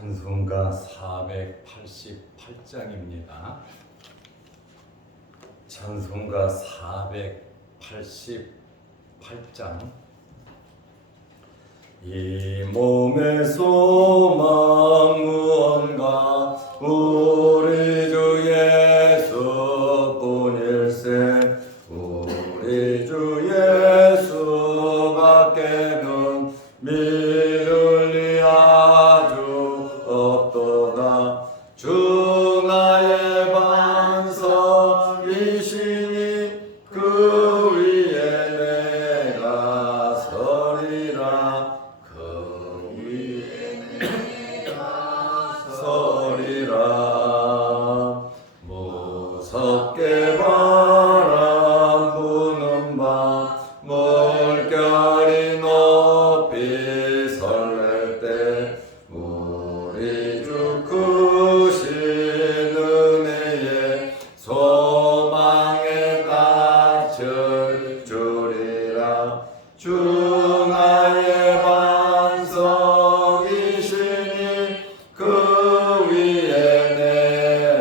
찬송가 488장입니다. 찬송가 488장. 이 몸의 소망 무언가 우리 주 예수뿐일세. 우리 주 예수밖에는 믿을 리 아주 없도다. 주 나의 반석이시니 그 위에 내가 서리라. 그 위에 내가 서리라. 무섭게 바람 부는 밤 물결이 높이 설렐 때 우리 주 크신 은혜에 소망에 갇힐 줄이라. 주 나의 반석이시니 그 위에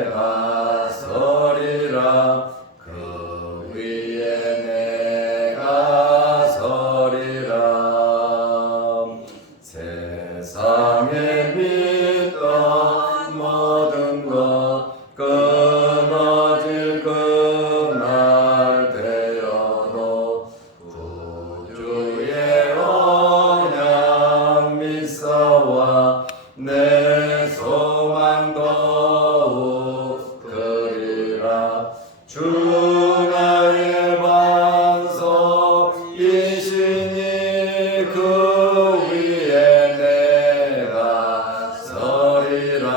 내가 서리라. 그 위에 내가 서리라. 세상에 믿던 모든 것 끊어질 그날 되어도 구주의 언약 믿사와 내 소망 더욱 크리라. 주 나의 반석이시니 그 위에 내가 서리라.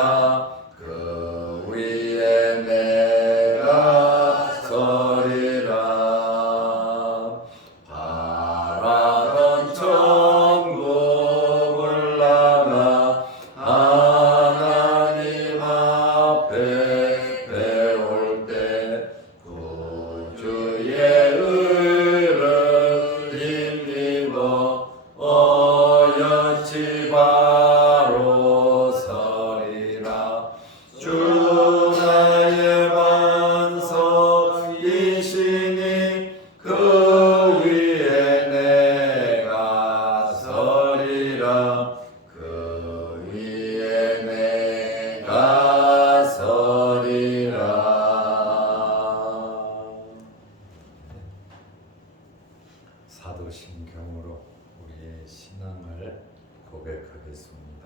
그 위에 내가 서리라. 바라던 천국을 나가 하나님 앞에 배울 때 구주의 의를 힘입어 어여치 바로 서리라. 주 나의 반석이시니 그 위에 내가 서리라. 그 위에 내가 서리라. 사도신경으로 우리의 신앙을 고백하겠습니다.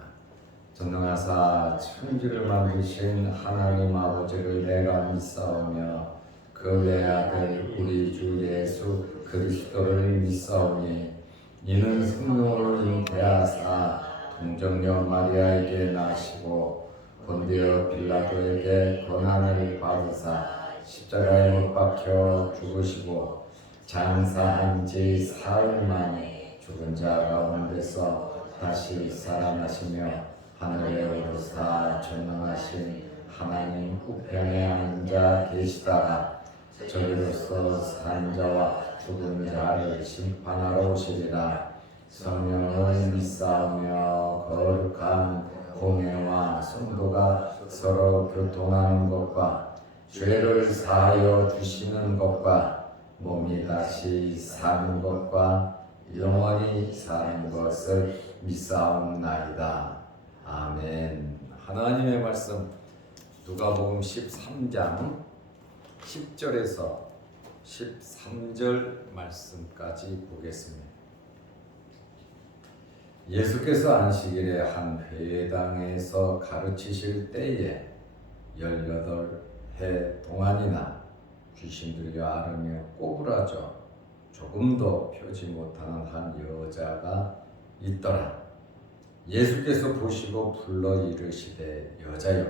전능하사 천지를 만드신 하나님 아버지를 내가 믿사오며 그 외아들 우리 주 예수 그리스도를 믿사오니 이는 성령으로 잉태하사 동정녀 마리아에게 나시고 본디오 빌라도에게 고난을 받으사 십자가에 못 박혀 죽으시고 장사한 지 사흘 만에 죽은 자 가운데서 다시 살아나시며 하늘에 오르사 전능하신 하나님 우편에 앉아 계시다가 저리로서 산 자와 죽은 자를 심판하러 오시리라. 성령을 믿사오며 거룩한 공회와 성도가 서로 교통하는 것과 죄를 사하여 주시는 것과 몸이 다시 사는 것과 영원히 사는 것을 믿사옵나이다. 아멘. 하나님의 말씀 누가복음 13장 10절에서 13절 말씀까지 보겠습니다. 예수께서 안식일에 한 회당에서 가르치실 때에 18해 동안이나 귀신 들려 앓으며 꼬부라져 조금도 펴지 못하는 한 여자가 있더라. 예수께서 보시고 불러 이르시되 여자여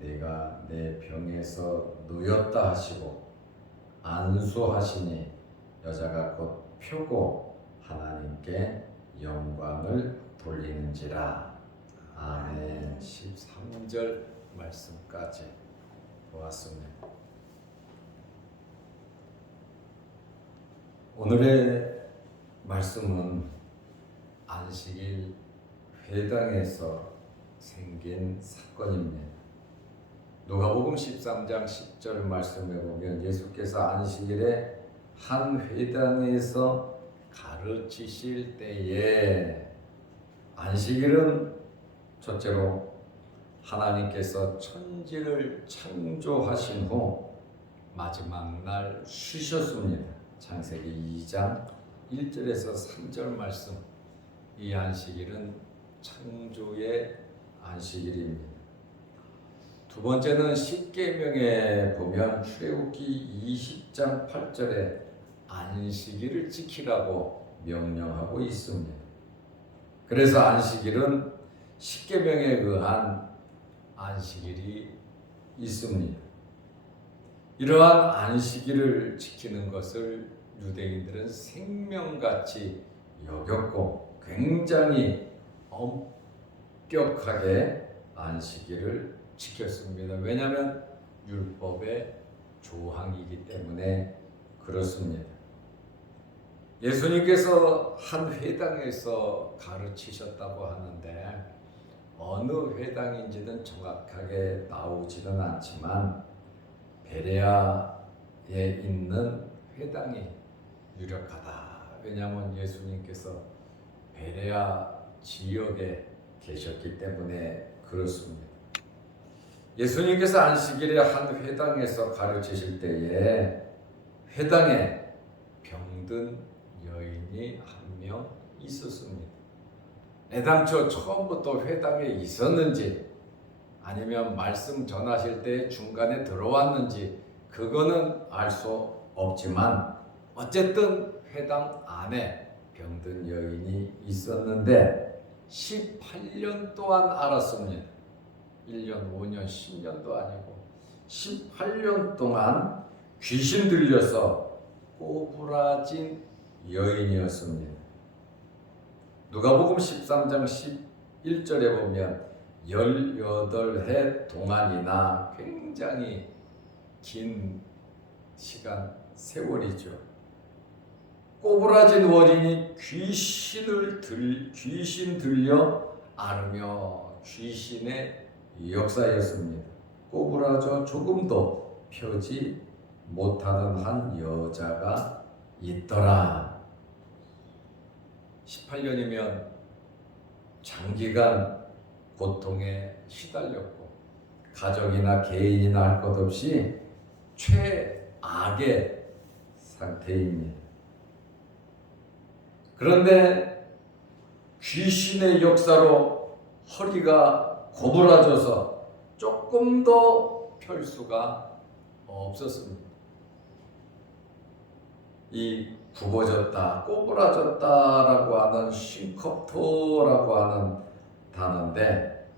내가 내 병에서 누였다 하시고 안수하시니 여자가 곧 펴고 하나님께 영광을 돌리는지라. 아멘. 13절 말씀까지 보았습니다. 오늘의 말씀은 안식일 회당에서 생긴 사건입니다. 누가복음 13장 10절 말씀에 보면 예수께서 안식일에 한 회당에서 가르치실 때에, 안식일은 첫째로 하나님께서 천지를 창조하신 후 마지막 날 쉬셨습니다. 창세기 2장 1절에서 3절 말씀, 이 안식일은 창조의 안식일입니다. 두 번째는 십계명에 보면 출애굽기 20장 8절에 안식일을 지키라고 명령하고 있습니다. 그래서 안식일은 십계명에 의한 안식일이 있습니다. 이러한 안식일을 지키는 것을 유대인들은 생명같이 여겼고 굉장히 엄격하게 안식일을 지켰습니다. 왜냐하면 율법의 조항이기 때문에 그렇습니다. 예수님께서 한 회당에서 가르치셨다고 하는데 어느 회당인지는 정확하게 나오지는 않지만 베레아에 있는 회당이 유력하다. 왜냐하면 예수님께서 베레아 지역에 계셨기 때문에 그렇습니다. 예수님께서 안식일에 한 회당에서 가르치실 때에 회당에 병든 여인이 한 명 있었습니다. 애당초 처음부터 회당에 있었는지 아니면 말씀 전하실 때 중간에 들어왔는지 그거는 알 수 없지만 어쨌든 회당 안에 병든 여인이 있었는데 18년 동안 알았습니다. 1년, 5년, 10년도 아니고 18년 동안 귀신 들려서 꼬부라진 여인이었습니다. 누가복음 13장 11절에 보면 18해 동안이나 굉장히 긴 시간, 세월이죠. 꼬부라진 어린이 귀신 들려 앓으며 귀신의 역사였습니다. 꼬부라져 조금도 펴지 못하는 한 여자가 있더라. 18년이면 장기간 고통에 시달렸고 가족이나 개인이나 할 것 없이 최악의 상태입니다. 그런데 귀신의 역사로 허리가 고부라져서 조금 더 펼 수가 없었습니다. 이 굽어졌다, 꼬부라졌다라고 하는 싱컵토라고 하는 단어인데,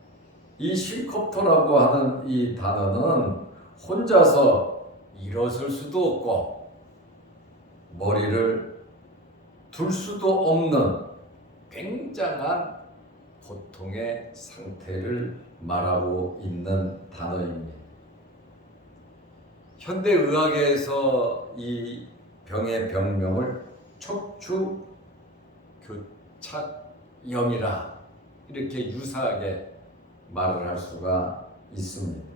이 싱컵토라고 하는 이 단어는 혼자서 일어설 수도 없고 머리를 둘 수도 없는 굉장한 고통의 상태를 말하고 있는 단어입니다. 현대의학에서 이 병의 병명을 척추교착염이라 이렇게 유사하게 말을 할 수가 있습니다.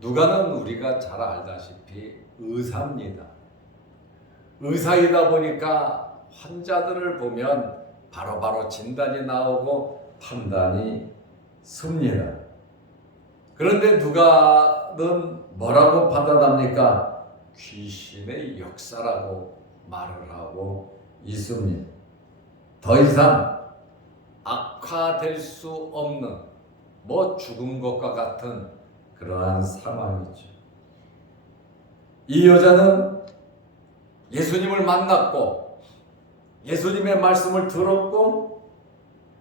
누가는 우리가 잘 알다시피 의사입니다. 의사이다 보니까 환자들을 보면 바로바로 진단이 나오고 판단이 섭니다. 그런데 누가는 뭐라고 판단합니까? 귀신의 역사라고 말을 하고 있습니다. 더 이상 악화될 수 없는 죽은 것과 같은 그러한 상황이죠. 이 여자는 예수님을 만났고 예수님의 말씀을 들었고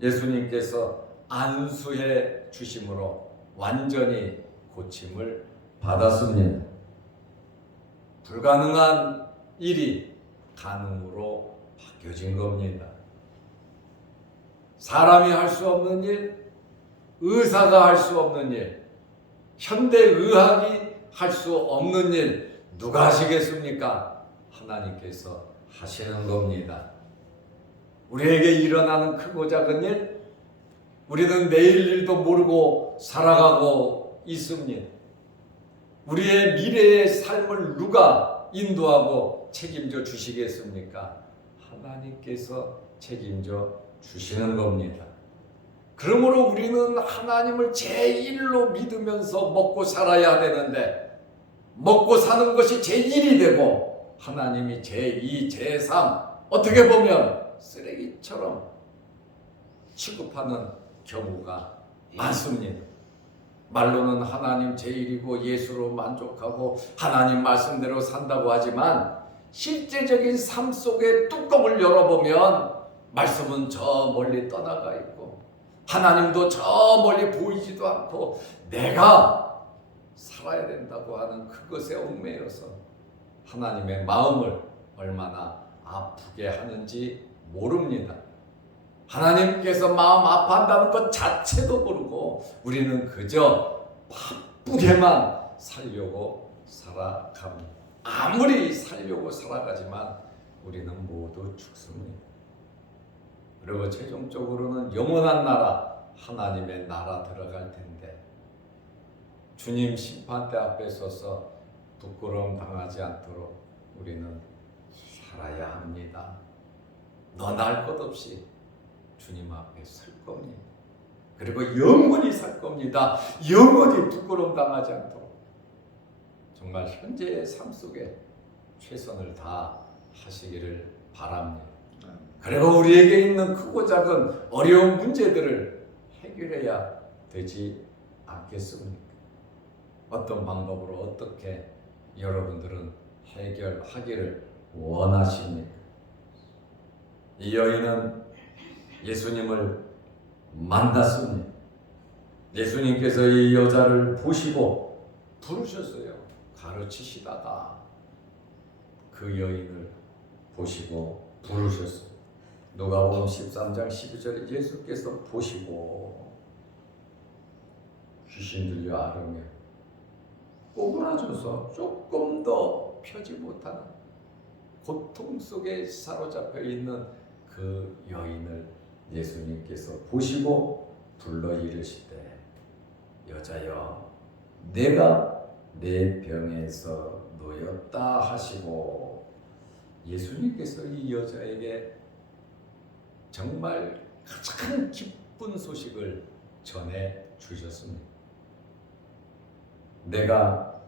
예수님께서 안수해 주심으로 완전히 고침을 받았습니다. 불가능한 일이 가능으로 바뀌어진 겁니다. 사람이 할 수 없는 일, 의사가 할 수 없는 일, 현대의학이 할 수 없는 일 누가 하시겠습니까? 하나님께서 하시는 겁니다. 우리에게 일어나는 크고 작은 일, 우리는 내일 일도 모르고 살아가고 있습니다. 우리의 미래의 삶을 누가 인도하고 책임져 주시겠습니까? 하나님께서 책임져 주시는 겁니다. 그러므로 우리는 하나님을 제1로 믿으면서 먹고 살아야 되는데, 먹고 사는 것이 제1이 되고 하나님이 제2, 제3, 어떻게 보면 쓰레기처럼 취급하는 경우가 많습니다. 말로는 하나님 제1이고 예수로 만족하고 하나님 말씀대로 산다고 하지만 실제적인 삶 속에 뚜껑을 열어보면 말씀은 저 멀리 떠나가 있고 하나님도 저 멀리 보이지도 않고 내가 살아야 된다고 하는 그것에 얽매여서 하나님의 마음을 얼마나 아프게 하는지 모릅니다. 하나님께서 마음 아파한다는 것 자체도 모르고 우리는 그저 바쁘게만 살려고 살아갑니다. 아무리 살려고 살아가지만 우리는 모두 죽습니다. 그리고 최종적으로는 영원한 나라, 하나님의 나라 들어갈 텐데 주님 심판대 앞에 서서 부끄러움 당하지 않도록 우리는 살아야 합니다. 너 날 것 없이 주님 앞에 설 겁니다. 그리고 영원히 살 겁니다. 영원히 부끄러움 당하지 않도록 정말 현재의 삶 속에 최선을 다하시기를 바랍니다. 그리고 우리에게 있는 크고 작은 어려운 문제들을 해결해야 되지 않겠습니까? 어떤 방법으로 어떻게 여러분들은 해결하기를 원하십니까? 이 여인은 예수님을 만났습니다. 예수님께서 이 여자를 보시고 부르셨어요. 가르치시다가 그 여인을 보시고 부르셨어요. 누가복음 13장 12절에 예수께서 보시고 귀신 들려 앓으며 꼬부라져서 조금 더 펴지 못하는 고통 속에 사로잡혀 있는 그 여인을 예수님께서 보시고 불러 이르시되 여자여 내가 내 병에서 놓였다 하시고 예수님께서 이 여자에게 정말 가장 기쁜 소식을 전해 주셨습니다. 내가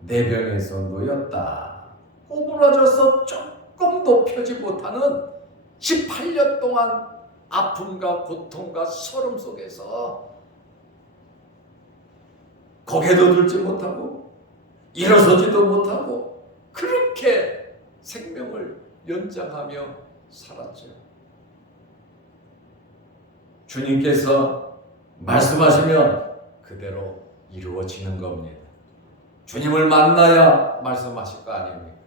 내 병에서 놓였다. 꼬부라져서 조금도 펴지 못하는 18년 동안 아픔과 고통과 서름 속에서 고개도 들지 못하고 일어서지도 못하고 그렇게 생명을 연장하며 살았죠. 주님께서 말씀하시면 그대로 이루어지는 겁니다. 주님을 만나야 말씀하실 거 아닙니까?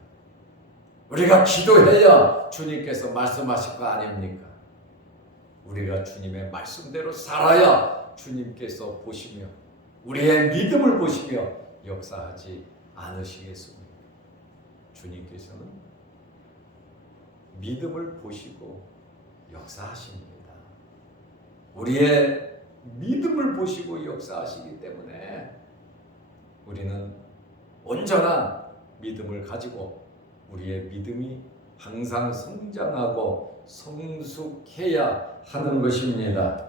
우리가 기도해야 주님께서 말씀하실 거 아닙니까? 우리가 주님의 말씀대로 살아야 주님께서 보시며 우리의 믿음을 보시며 역사하지 않으시겠습니까? 주님께서는 믿음을 보시고 역사하십니다. 우리의 믿음을 보시고 역사하시기 때문에 우리는 온전한 믿음을 가지고 우리의 믿음이 항상 성장하고 성숙해야 하는 것입니다.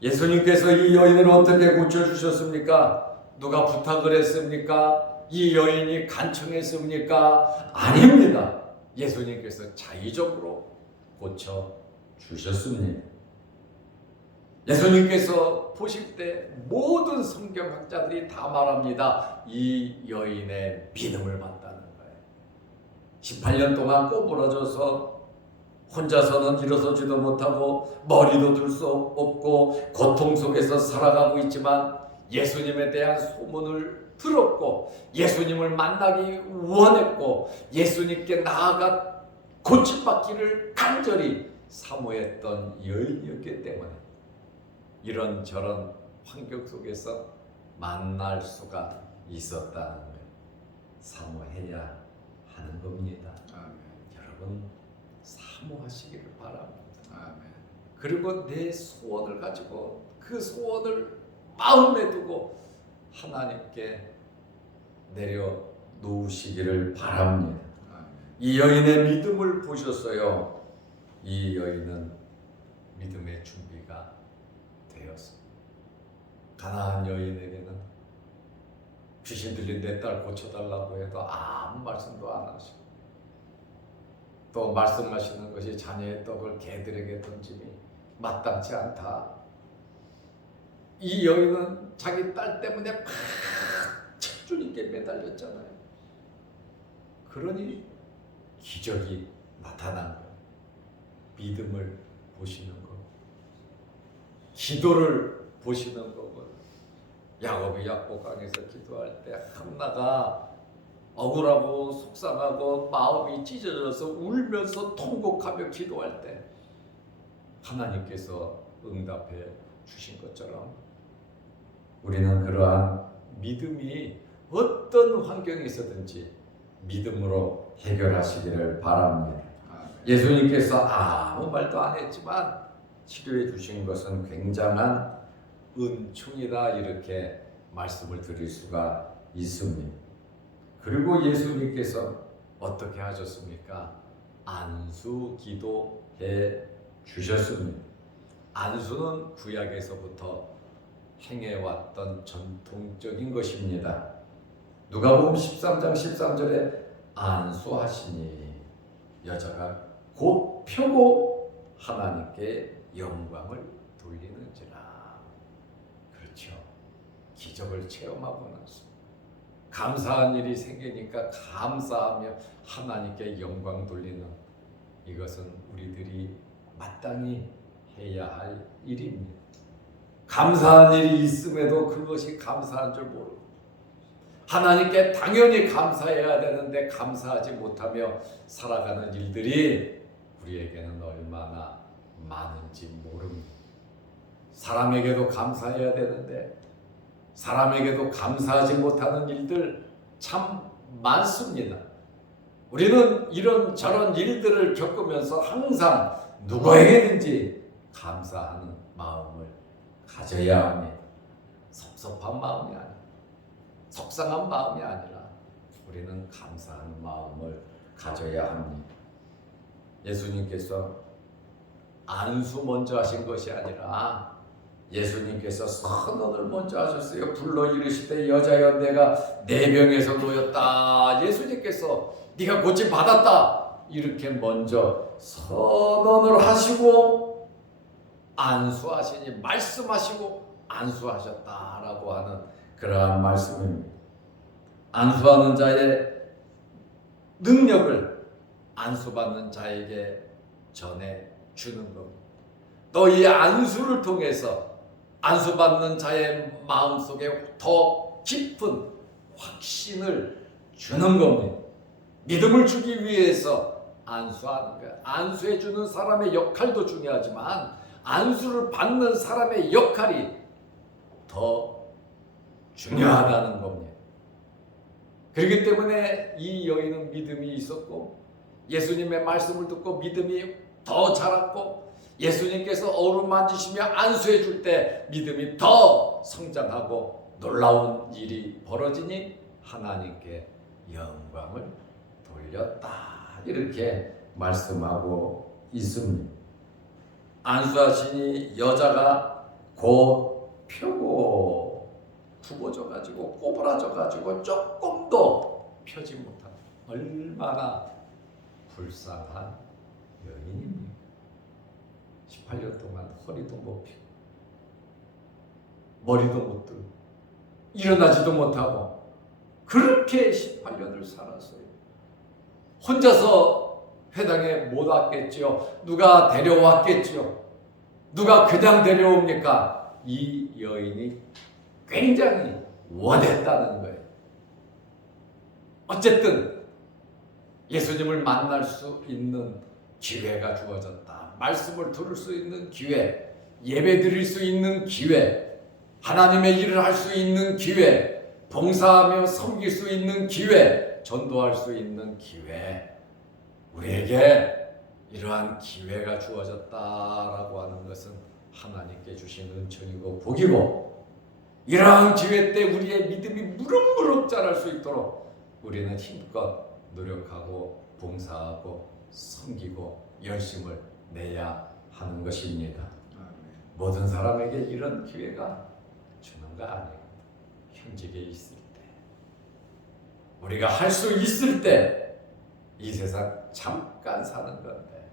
예수님께서 이 여인을 어떻게 고쳐주셨습니까? 누가 부탁을 했습니까? 이 여인이 간청했습니까? 아닙니다. 예수님께서 자의적으로 고쳐주셨습니다. 예수님께서 보실 때 모든 성경학자들이 다 말합니다. 이 여인의 믿음을 봤다는 거예요. 18년 동안 꼬부라져서 혼자서는 일어서지도 못하고 머리도 들 수 없고 고통 속에서 살아가고 있지만 예수님에 대한 소문을 들었고 예수님을 만나기 원했고 예수님께 나아가 고침받기를 간절히 사모했던 여인이었기 때문에 이런저런 환경 속에서 만날 수가 있었다는 걸 사모해야 하는 겁니다. 아멘. 여러분 사모하시기를 바랍니다. 아멘. 그리고 내 소원을 가지고 그 소원을 마음에 두고 하나님께 내려놓으시기를 바랍니다. 이 여인의 믿음을 보셨어요. 이 여인은 믿음의 준비가 되었습니다. 가나안 여인에게는 귀신 들린 내 딸 고쳐달라고 해도 아무 말씀도 안 하시고, 또 말씀하시는 것이 자녀의 떡을 개들에게 던짐이 마땅치 않다. 이 여인은 자기 딸 때문에 막 책주님께 매달렸잖아요. 그러니 기적이 나타난 거예요. 믿음을 보시는 것, 기도를 보시는 거고, 야곱이 약복강에서 기도할 때 한나가 억울하고 속상하고 마음이 찢어져서 울면서 통곡하며 기도할 때 하나님께서 응답해 주신 것처럼 우리는 그러한 믿음이 어떤 환경에 있어든지 믿음으로 해결하시기를 바랍니다. 예수님께서 아무 말도 안 했지만 치료해 주신 것은 굉장한 은총이다, 이렇게 말씀을 드릴 수가 있습니다. 그리고 예수님께서 어떻게 하셨습니까? 안수 기도해 주셨습니다. 안수는 구약에서부터 행해왔던 전통적인 것입니다. 누가복음 13장 13절에 안수하시니 여자가 곧 펴고 하나님께 영광을 돌리는지라. 그렇죠. 기적을 체험하고 나서 감사한 일이 생기니까 감사하며 하나님께 영광 돌리는, 이것은 우리들이 마땅히 해야 할 일입니다. 감사한 일이 있음에도 그것이 감사한 줄 모르고 하나님께 당연히 감사해야 되는데 감사하지 못하며 살아가는 일들이 우리에게는 얼마나 많은지 모릅니다. 사람에게도 감사해야 되는데 사람에게도 감사하지 못하는 일들 참 많습니다. 우리는 이런 저런 일들을 겪으면서 항상 누구에게든지 감사하는 마음을 가져야 합니다. 섭섭한 마음이 아니라, 속상한 마음이 아니라 우리는 감사하는 마음을 가져야 합니다. 예수님께서 안수 먼저 하신 것이 아니라 예수님께서 선언을 먼저 하셨어요. 불러 이르시되 여자여 내가 내 병에서 놓였다. 예수님께서 네가 고침 받았다, 이렇게 먼저 선언을 하시고 안수하시니 말씀하시고 안수하셨다라고 하는 그러한 말씀입니다. 안수하는 자의 능력을 안수받는 자에게 전해 주는 겁니다. 또 이 안수를 통해서 안수받는 자의 마음속에 더 깊은 확신을 주는 겁니다. 믿음을 주기 위해서 안수하는 거예요. 안수해 주는 사람의 역할도 중요하지만 안수를 받는 사람의 역할이 더 중요하다는 겁니다. 그렇기 때문에 이 여인은 믿음이 있었고 예수님의 말씀을 듣고 믿음이 더 자랐고 예수님께서 어루만지시며 안수해 줄 때 믿음이 더 성장하고 놀라운 일이 벌어지니 하나님께 영광을 돌렸다, 이렇게 말씀하고 있습니다. 안수하시니 여자가 곧 펴고 굽어져 가지고 꼬부라져 가지고 조금도 펴지 못한 얼마나 불쌍한 여인입니다. 18년 동안 허리도 못 펴고 머리도 못 들고 일어나지도 못하고 그렇게 18년을 살았어요. 혼자서 회당에 못 왔겠지요. 누가 데려왔겠지요. 누가 그냥 데려옵니까? 이 여인이 굉장히 원했다는 거예요. 어쨌든 예수님을 만날 수 있는 기회가 주어졌다. 말씀을 들을 수 있는 기회, 예배 드릴 수 있는 기회, 하나님의 일을 할 수 있는 기회, 봉사하며 섬길 수 있는 기회, 전도할 수 있는 기회, 우리에게 이러한 기회가 주어졌다라고 하는 것은 하나님께 주신 은총이고 복이고, 이러한 기회 때 우리의 믿음이 무럭무럭 자랄 수 있도록 우리는 힘껏 노력하고 봉사하고 섬기고 열심을 내야 하는 것입니다. 모든 사람에게 이런 기회가 주는 거 아니에요. 현직에 있을 때, 우리가 할 수 있을 때, 이 세상 잠깐 사는 건데,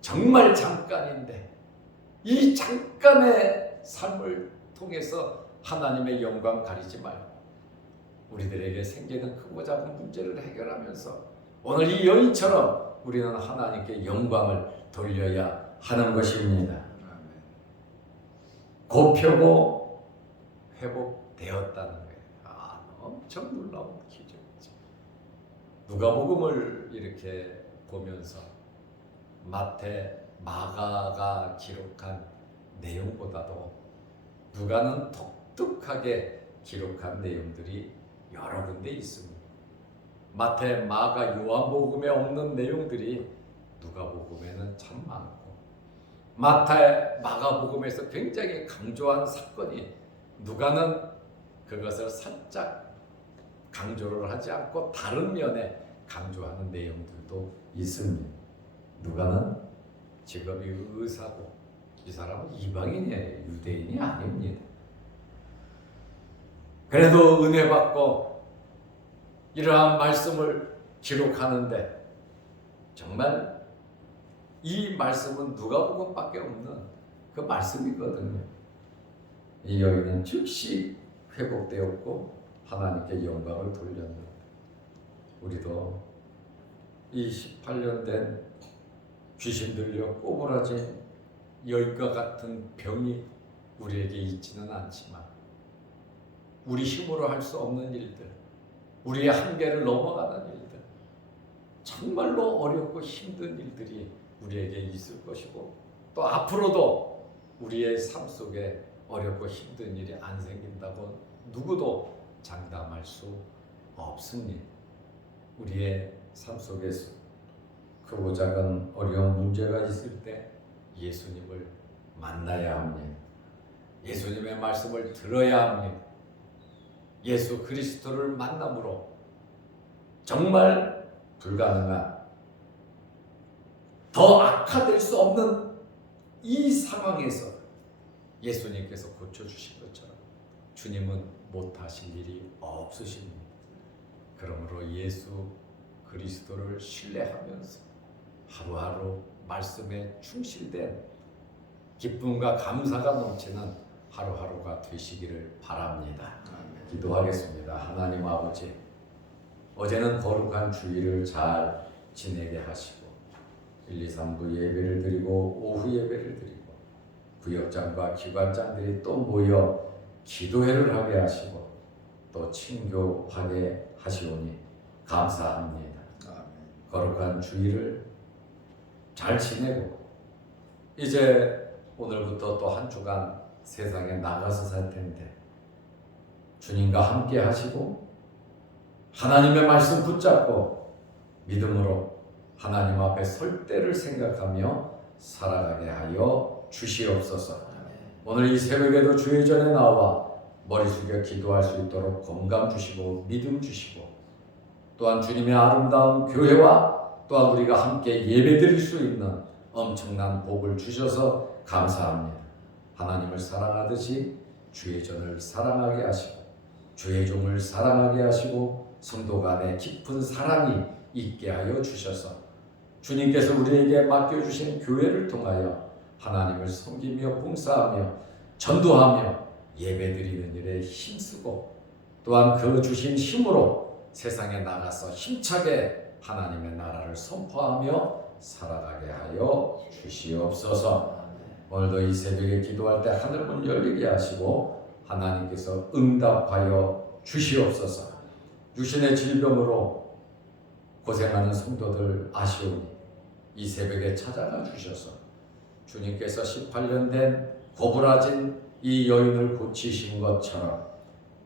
정말 잠깐인데, 이 잠깐의 삶을 통해서 하나님의 영광 가리지 말고 우리들에게 생기는 크고 작은 문제를 해결하면서 오늘 이 여인처럼 우리는 하나님께 영광을 돌려야 하는 것입니다. 곱혀고 회복되었다는 거예요. 엄청 놀라운 기적이죠. 누가복음을 이렇게 보면서 마태, 마가가 기록한 내용보다도 누가는 독특하게 기록한 내용들이 여러 군데 있습니다. 마태, 마가, 요한복음에 없는 내용들이 누가복음에는 참 많고, 마태, 마가복음에서 굉장히 강조한 사건이 누가는 그것을 살짝 강조를 하지 않고 다른 면에 강조하는 내용들도 있습니다. 누가는 직업이 의사고, 이 사람은 이방인이에요. 유대인이 아닙니다. 그래도 은혜 받고 이러한 말씀을 기록하는데, 정말 이 말씀은 누가복음밖에 없는 그 말씀이거든요. 이 여인은 즉시 회복되었고 하나님께 영광을 돌렸는데, 우리도 이 18년 된 귀신 들려 꼬부라진 여인과 같은 병이 우리에게 있지는 않지만, 우리 힘으로 할 수 없는 일들, 우리의 한계를 넘어가는 일들, 정말로 어렵고 힘든 일들이 우리에게 있을 것이고, 또 앞으로도 우리의 삶 속에 어렵고 힘든 일이 안 생긴다고 누구도 장담할 수 없습니다. 우리의 삶 속에서 크고 작은 어려운 문제가 있을 때 예수님을 만나야 합니다. 예수님의 말씀을 들어야 합니다. 예수 그리스도를 만남으로 정말 불가능한, 더 악화될 수 없는 이 상황에서 예수님께서 고쳐주신 것처럼 주님은 못하실 일이 없으십니다. 그러므로 예수 그리스도를 신뢰하면서 하루하루 말씀에 충실된 기쁨과 감사가 넘치는 하루하루가 되시기를 바랍니다. 기도하겠습니다. 하나님 아버지, 어제는 거룩한 주일을 잘 지내게 하시고 1, 2, 3부 예배를 드리고 오후 예배를 드리고 구역장과 기관장들이 또 모여 기도회를 하게 하시고 또 친교하게 하시오니 감사합니다. 거룩한 주일을 잘 지내고 이제 오늘부터 또 한 주간 세상에 나가서 살 텐데 주님과 함께 하시고 하나님의 말씀 붙잡고 믿음으로 하나님 앞에 설 때를 생각하며 살아가게 하여 주시옵소서. 오늘 이 새벽에도 주의 전에 나와 머리 숙여 기도할 수 있도록 건강 주시고 믿음 주시고, 또한 주님의 아름다운 교회와 또한 우리가 함께 예배드릴 수 있는 엄청난 복을 주셔서 감사합니다. 하나님을 사랑하듯이 주의 전을 사랑하게 하시고 주의 종을 사랑하게 하시고 성도 간에 깊은 사랑이 있게 하여 주셔서 주님께서 우리에게 맡겨주신 교회를 통하여 하나님을 섬기며 봉사하며 전도하며 예배드리는 일에 힘쓰고, 또한 그 주신 힘으로 세상에 나가서 힘차게 하나님의 나라를 선포하며 살아가게 하여 주시옵소서. 오늘도 이 새벽에 기도할 때 하늘문 열리게 하시고 하나님께서 응답하여 주시옵소서. 육신의 질병으로 고생하는 성도들 아시오니 이 새벽에 찾아가 주셔서 주님께서 18년 된 고부라진 이 여인을 고치신 것처럼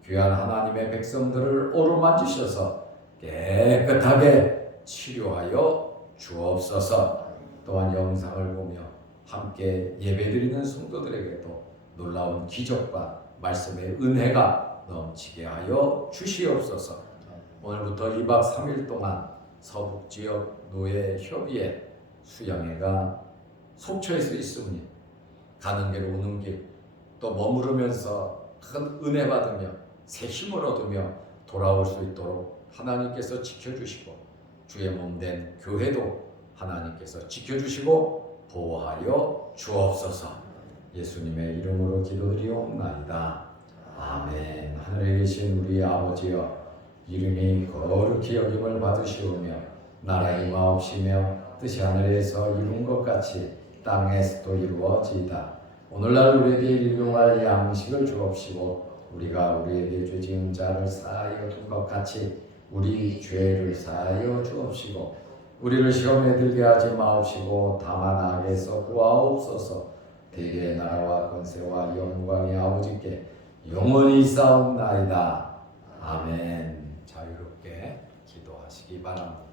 귀한 하나님의 백성들을 오르만지셔서 깨끗하게 치료하여 주옵소서. 또한 영상을 보며 함께 예배드리는 성도들에게도 놀라운 기적과 말씀의 은혜가 넘치게 하여 주시옵소서. 오늘부터 2박 3일 동안 서북지역 노예협의회 수양회가 속초에서 있으니 가는 길 오는 길 또 머무르면서 큰 은혜 받으며 새 힘을 얻으며 돌아올 수 있도록 하나님께서 지켜주시고 주의 몸된 교회도 하나님께서 지켜주시고 보호하여 주옵소서. 예수님의 이름으로 기도드리옵나이다. 아멘. 하늘에 계신 우리 아버지여, 이름이 거룩히 여김을 받으시오며 나라의 마옵시며 뜻이 하늘에서 이룬 것 같이 땅에서도 이루어지이다. 오늘날 우리에게 일용할 양식을 주옵시고 우리가 우리에게 죄 지은 자를 사하여 준 것 같이 우리 죄를 사하여 주옵시고 우리를 시험에 들게 하지 마옵시고 다만 악에서 구하옵소서. 대개의 나라와 권세와 영광이 아버지께 영원히 있사옵나이다. 아멘. 자유롭게 기도하시기 바랍니다.